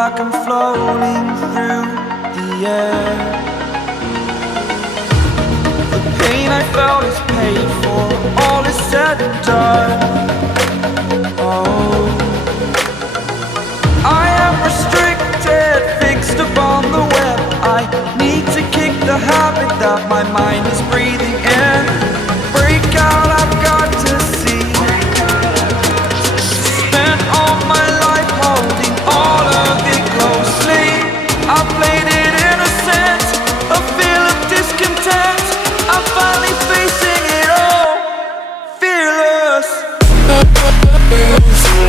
like I'm floating through the air. The pain I felt is paid for, all is said and done. Oh, I am restricted, fixed upon the web. I need to kick the habit that my mind is breathing in. Break out, I've got to see. Spent all my life holding all of it closely. I played it innocent, a feel of discontent. I'm finally facing it all, fearless. Fearless.